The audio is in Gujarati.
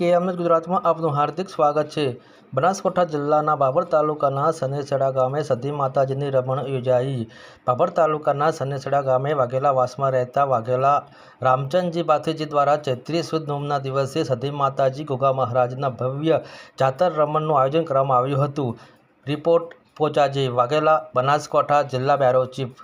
કેએમએસ ગુજરાતમાં આપનું હાર્દિક સ્વાગત છે। બનાસકાંઠા જિલ્લાના બાબર તાલુકાના સનેસડા ગામે સતી માતાજીની રમણ યોજાઈ। બાબર તાલુકાના સનેસડા ગામે વાઘેલાવાસમાં રહેતા વાઘેલા રામચંદજી પાથીજી દ્વારા ચૈત્રી સુદ નોમના દિવસે સતી માતાજી ગોગા મહારાજના ભવ્ય જાતર રમણનું આયોજન કરવામાં આવ્યું હતું। રિપોર્ટ પોચાજી વાઘેલા, બનાસકાંઠા જિલ્લા બ્યુરો ચીફ।